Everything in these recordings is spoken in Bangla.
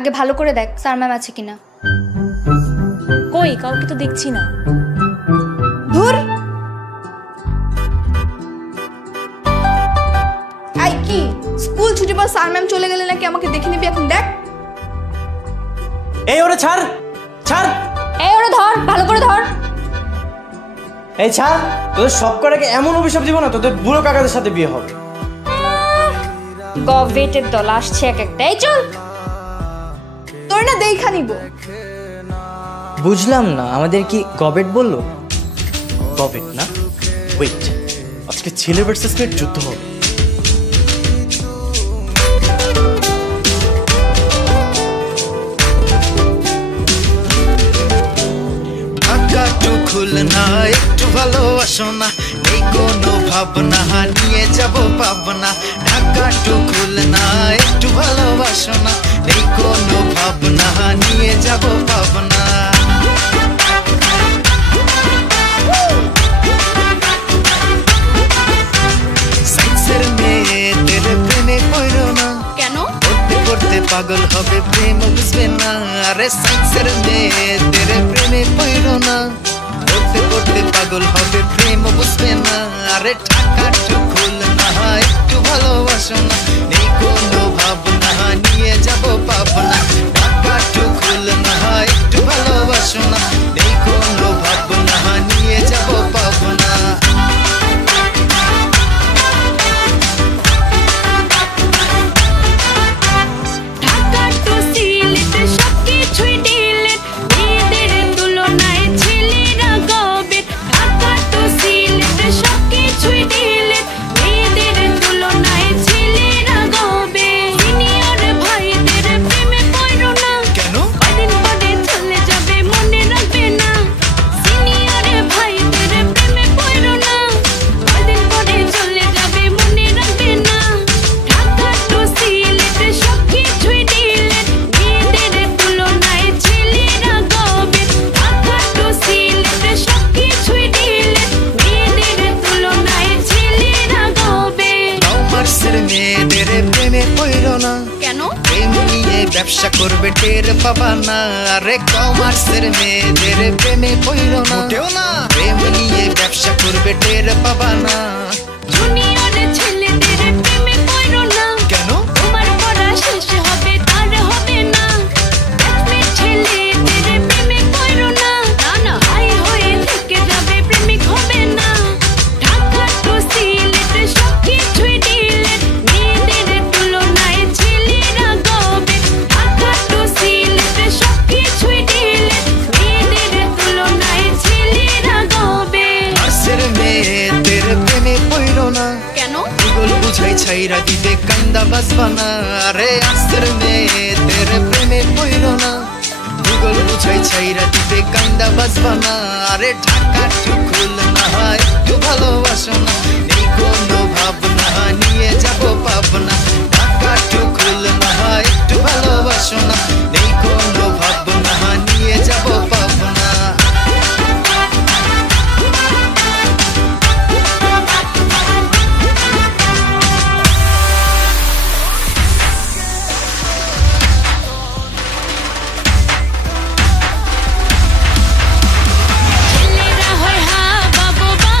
আগে ভালো করে দেখ স্যার ম্যাম আছে কিনা। কই কাউকে তো দেখছি না। ধুর, আই কি স্কুল ছুটি পর স্যার ম্যাম চলে গেলে নাকি আমাকে দেখে নিবি? এখন দেখ। এই ওরে ছাড় ছাড়, এই ওরে ধর, ভালো করে ধর। এই ছাড়, তোদের সব কটাকে এমন অভিশাপ দিব না তোদের বুড়ো কাকাদের সাথে বিয়ে হবে। গভেটের দল আসছে এক একটা। এই চল, তোর না দেখা নিব। বুঝলাম না, আমাদের কি গবেট বললো? গবেট না, ওয়েট, আজকে ছেলে ভার্সেস মেয়ের যুদ্ধ হবে। খুলনা একটু ভালোবাসো না, এই কোনো ভাবনা নিয়ে যাব পাবনা। ঢাকা টু খুলনা একটু ভালোবাসো না, এই কোনো ভাবনা নিয়ে যাব পাবনা। সাইন্সের মেয়েদের প্রেমে পড়ো না, কেন? পড়তে পড়তে পাগল হবে, প্রেম বুঝবে না। আরে সাইন্সের মেয়েদের প্রেমে পড়ো না, পড়তে পড়তে পাগল হবে, প্রেম বুঝবে না। আরে ঢাকা টু খুলনা একটু ভালোবাসো না, নেই কোনো ভাবনা নিয়ে যাব পাবনা। ঢাকা টু খুলনা একটু ভালোবাসো না, নেই কোনো ভাবনা নিয়ে যাব পাবনা। ব্যবসা করবে টের পাবা না। আরে কমার্সের মেয়েদের প্রেমে পড়ো না, প্রেম নিয়ে ব্যবসা করবে টের পাবা না। জুনিয়র ছেলেদের প্রেমে পড়ো না, কেন? তোমার পড়া শেষ হবে তার হবে না। ব্যাচমেট ছেলেদের প্রেমে পড়ো না, না না হাই হয়ে থেকে যাবে, প্রেমিক হবে না। ঢাকা টু সিলেট সব কিছুই ডিলেট, মেয়েদের তুলনায় ছেলেরা গবে। ঢাকা টু সিলেট সব কিছুই ডিলেট, মেয়েদের তুলনায় ছেলেরা গবে। আর্টসের মেয়েদের প্রেমে পড়ো না, কেন? ভূগোল বুঝাই ছাইরা দিবে, কান্দা বাজবা না। আরে আর্টসের মেয়েদের প্রেমে পড়ো না, ভূগোল বুঝাই ছাইরা দিবে, কান্দা বাজবা না। আরে ঢাকা টু খুলনা একটু ভালোবাসো না, এই কোনো ভাবনা নিয়ে যাব পাবনা। ঢাকা টু খুলনা একটু ভালোবাসো না, এই কোনো ভাবনা নিয়ে যাব পাবনা। ছেলেরা হয় হা বাবা,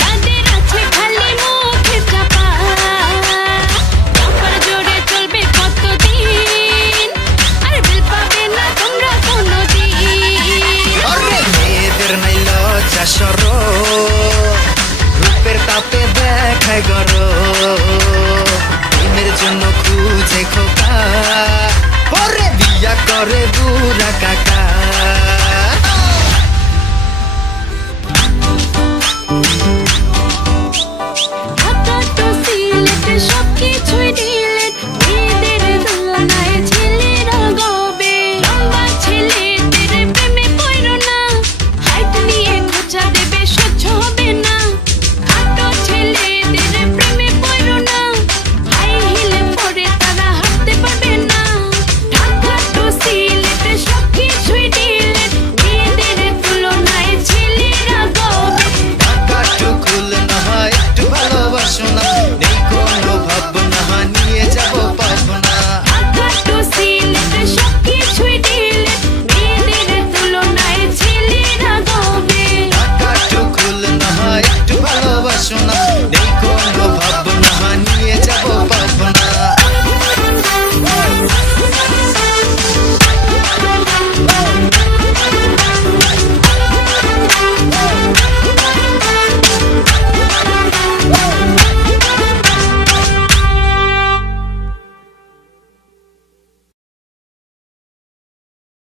তাদের আছে খালি মুখে চাপা। কাপড় জোরে চলবে কতদিন, আর বিল পাবে না তোমরা কোনোদিন। আরে মেয়েদের নাই লজ্জা শরম, রূপের তাপে দেখায় গরম, প্রেমের জন্য খুঁজে খোকা, পরে বিয়া করে বুড়া কাকা।